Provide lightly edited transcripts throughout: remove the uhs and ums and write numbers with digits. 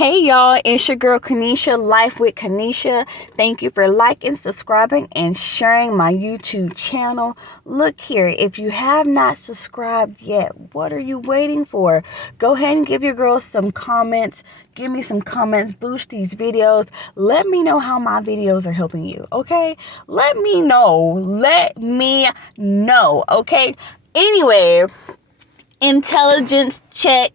Hey y'all, it's your girl Kanisha, Life with Kanisha. Thank you for liking, subscribing, and sharing my YouTube channel. Look here, if you have not subscribed yet, what are you waiting for? Go ahead and give your girl some comments. Give me some comments, boost these videos. Let me know how my videos are helping you, okay? Let me know, okay? Anyway, intelligence check.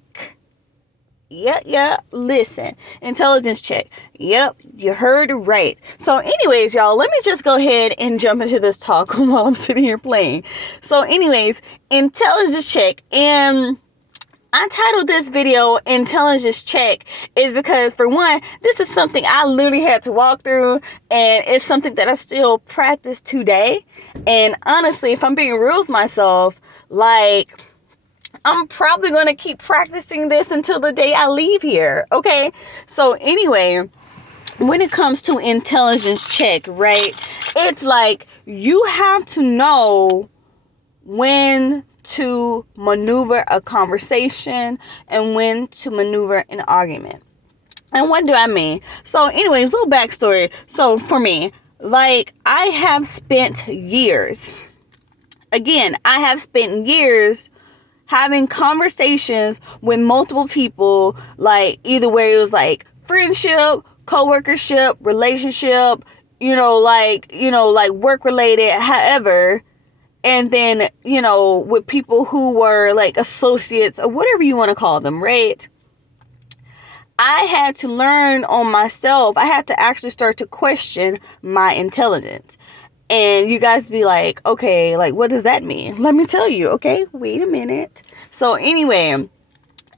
Listen, intelligence check. Yep, you heard it right. So anyways, y'all, let me just go ahead and jump into this talk while I'm sitting here playing. So anyways, intelligence check. And I titled this video Intelligence Check is because, for one, this is something I literally had to walk through, and it's something that I still practice today. And honestly, if I'm being real with myself, like, I'm probably going to keep practicing this until the day I leave here, okay? So anyway, when it comes to intelligence check, right, it's like you have to know when to maneuver a conversation and when to maneuver an argument. And what do I mean? So anyways, little backstory. So for me, like, I have spent years having conversations with multiple people, like either where it was like friendship, co-workership, relationship, like work related, however, and then, with people who were like associates or whatever you want to call them, right? I had to learn on myself. I had to actually start to question my intelligence. And you guys be like, okay, like, what does that mean? Let me tell you, okay? Wait a minute. So anyway,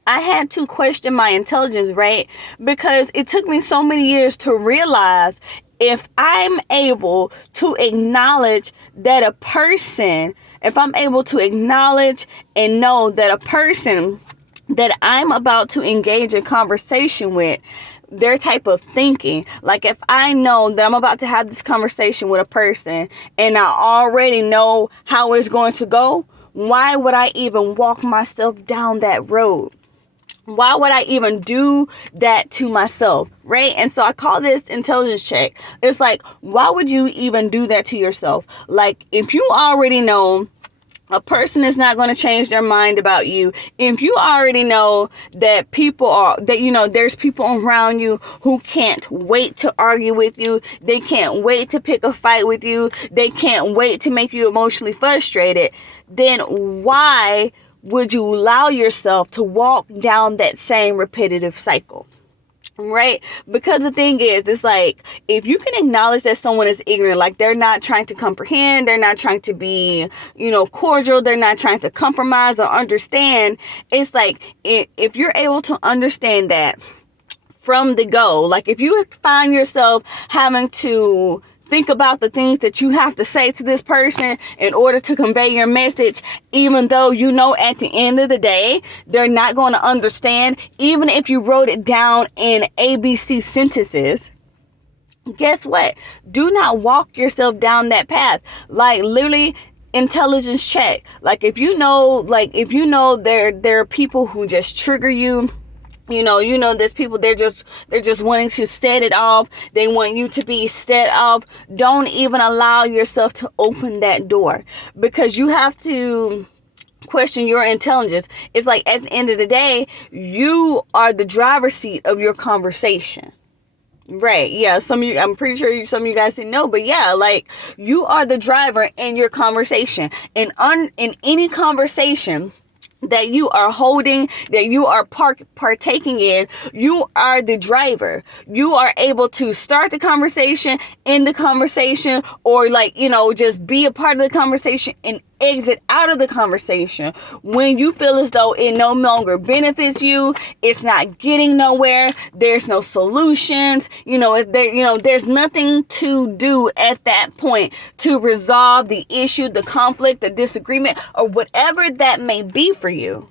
I had to question my intelligence, right? Because it took me so many years to realize if I'm able to acknowledge that if I'm able to acknowledge and know that a person that I'm about to engage in conversation with, their type of thinking, like if I know that I'm about to have this conversation with a person and I already know how it's going to go, why would I even walk myself down that road? Why would I even do that to myself, right? And so I call this intelligence check. It's like, why would you even do that to yourself? Like, if you already know a person is not going to change their mind about you, if you already know that there's people around you who can't wait to argue with you, they can't wait to pick a fight with you, they can't wait to make you emotionally frustrated, then why would you allow yourself to walk down that same repetitive cycle? Right? Because the thing is, it's like, if you can acknowledge that someone is ignorant, like they're not trying to comprehend, they're not trying to be, cordial, they're not trying to compromise or understand, it's like, if you're able to understand that from the go, like if you find yourself having to think about the things that you have to say to this person in order to convey your message, even though you know at the end of the day, they're not going to understand, even if you wrote it down in ABC sentences, guess what? Do not walk yourself down that path. Like, literally, intelligence check. Like, if you know there are people who just trigger you, there's people, they're just wanting to set it off. They want you to be set off. Don't even allow yourself to open that door, because you have to question your intelligence. It's like, at the end of the day, you are the driver's seat of your conversation. Right. Yeah. I'm pretty sure some of you guys didn't know, but yeah, like, you are the driver in your conversation. And in any conversation that you are holding, that you are partaking in, you are the driver. You are able to start the conversation, end the conversation, or just be a part of the conversation and exit out of the conversation when you feel as though it no longer benefits you, it's not getting nowhere, there's no solutions, there's nothing to do at that point to resolve the issue, the conflict, the disagreement, or whatever that may be for you.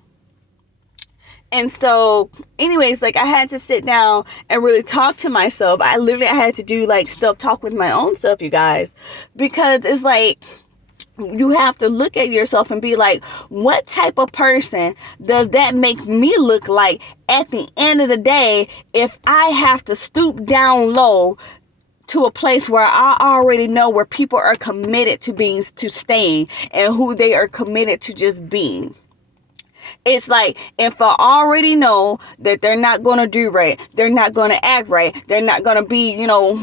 And so, anyways, like, I had to sit down and really talk to myself. I had to do like self-talk with my own self, you guys, because it's like, you have to look at yourself and be like, what type of person does that make me look like at the end of the day if I have to stoop down low to a place where I already know where people are committed to staying and who they are committed to just being. It's like, if I already know that they're not going to do right, they're not going to act right, they're not going to be,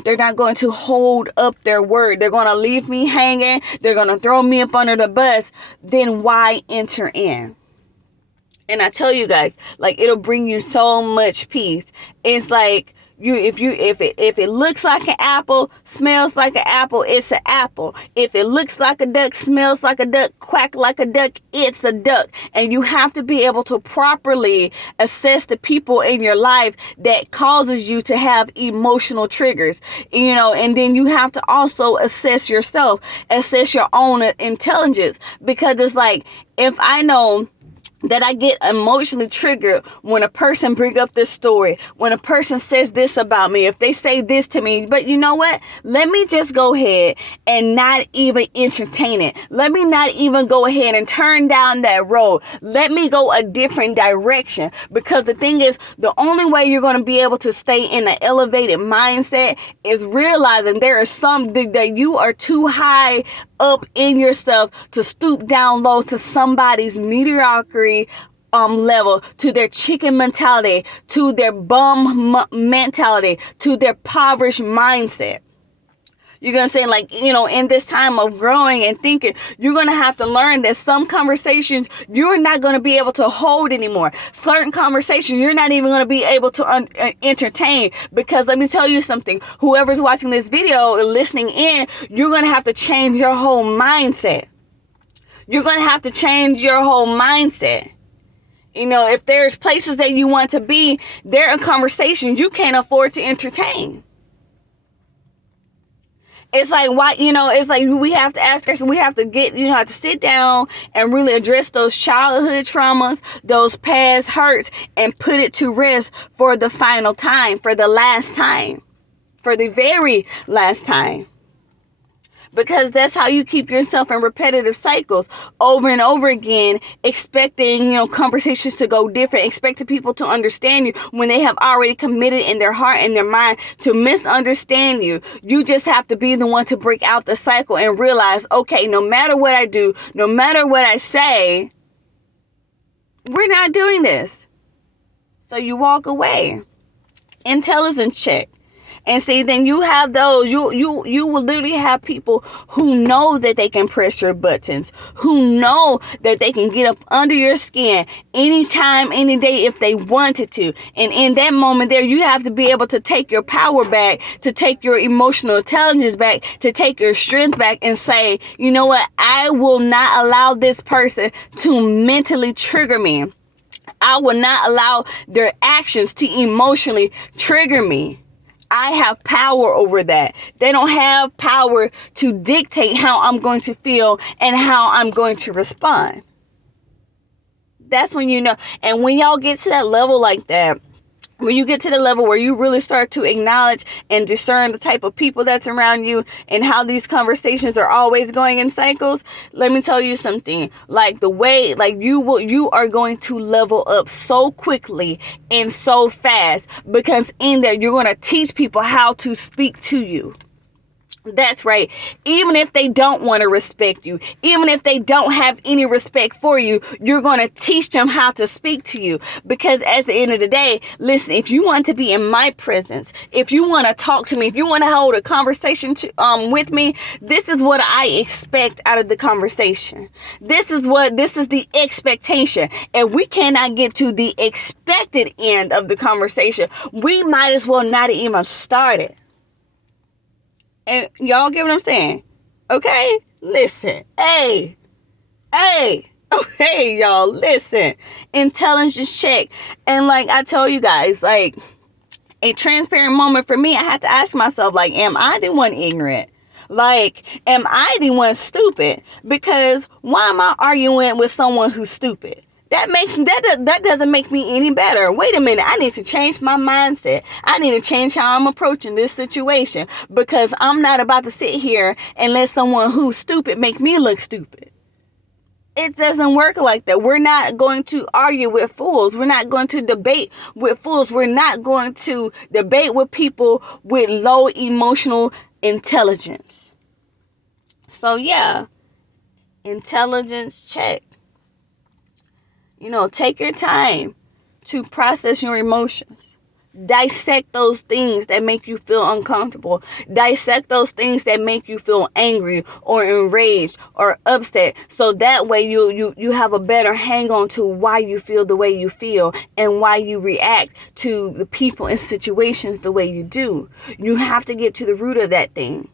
they're not going to hold up their word, they're going to leave me hanging, they're going to throw me up under the bus, then why enter in? And I tell you guys, like, it'll bring you so much peace. It's like, if it looks like an apple, smells like an apple, it's an apple. If it looks like a duck, smells like a duck, quack like a duck, it's a duck. And you have to be able to properly assess the people in your life that causes you to have emotional triggers, and then you have to also assess yourself, assess your own intelligence, because it's like, if I know that I get emotionally triggered when a person bring up this story, when a person says this about me, if they say this to me, but you know what? Let me just go ahead and not even entertain it. Let me not even go ahead and turn down that road. Let me go a different direction, because the thing is, the only way you're going to be able to stay in an elevated mindset is realizing there is something that you are too high up in yourself to stoop down low to somebody's mediocrity level, to their chicken mentality, to their bum mentality, to their impoverished mindset. You're going to say, like, in this time of growing and thinking, you're going to have to learn that some conversations you're not going to be able to hold anymore. Certain conversations you're not even going to be able to entertain, because let me tell you something. Whoever's watching this video or listening in, you're going to have to change your whole mindset. You're going to have to change your whole mindset. If there's places that you want to be, there are conversations you can't afford to entertain. It's like, why, it's like we have to ask ourselves, we have to have to sit down and really address those childhood traumas, those past hurts, and put it to rest for the final time, for the last time, for the very last time. Because that's how you keep yourself in repetitive cycles over and over again, expecting, conversations to go different, expecting people to understand you when they have already committed in their heart and their mind to misunderstand you. You just have to be the one to break out the cycle and realize, okay, no matter what I do, no matter what I say, we're not doing this. So you walk away. Intelligence check. And see, then you have those, you will literally have people who know that they can press your buttons, who know that they can get up under your skin anytime, any day if they wanted to. And in that moment there, you have to be able to take your power back, to take your emotional intelligence back, to take your strength back and say, you know what? I will not allow this person to mentally trigger me. I will not allow their actions to emotionally trigger me. I have power over that. They don't have power to dictate how I'm going to feel and how I'm going to respond. That's when you know. And when y'all get to that level like that, when you get to the level where you really start to acknowledge and discern the type of people that's around you and how these conversations are always going in cycles, let me tell you something. Like the way, like you are going to level up so quickly and so fast, because in there you're going to teach people how to speak to you. That's right. Even if they don't want to respect you, even if they don't have any respect for you, you're going to teach them how to speak to you. Because at the end of the day, listen, if you want to be in my presence, if you want to talk to me, if you want to hold a conversation with me, this is what I expect out of the conversation. This is the expectation. And we cannot get to the expected end of the conversation, we might as well not even start it. And y'all get what I'm saying? Okay? Listen. Hey, okay, y'all, listen. Intelligence check. And like I tell you guys, like a transparent moment for me, I had to ask myself, like, am I the one ignorant? Like, am I the one stupid? Because why am I arguing with someone who's stupid? that doesn't make me any better. Wait a minute, I need to change my mindset. I need to change how I'm approaching this situation, because I'm not about to sit here and let someone who's stupid make me look stupid. It doesn't work like that. We're not going to argue with fools. We're not going to debate with fools. We're not going to debate with people with low emotional intelligence. So yeah, intelligence check. Take your time to process your emotions. Dissect those things that make you feel uncomfortable. Dissect those things that make you feel angry or enraged or upset. So that way you have a better hang on to why you feel the way you feel and why you react to the people and situations the way you do. You have to get to the root of that thing.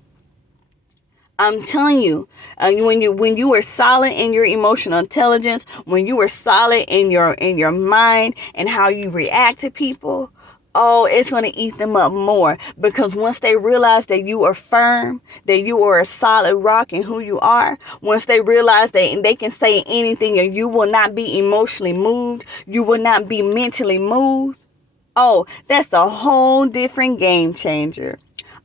I'm telling you, when you are solid in your emotional intelligence, when you are solid in your mind and how you react to people, oh, it's going to eat them up more. Because once they realize that you are firm, that you are a solid rock in who you are, once they realize that they can say anything and you will not be emotionally moved, you will not be mentally moved, oh, that's a whole different game changer.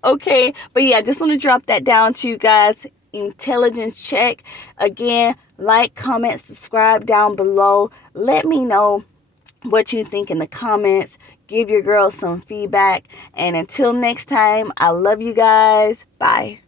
Okay, but yeah, I just want to drop that down to you guys. Intelligence check. Again, like, comment, subscribe down below. Let me know what you think in the comments. Give your girl some feedback. And until next time, I love you guys. Bye.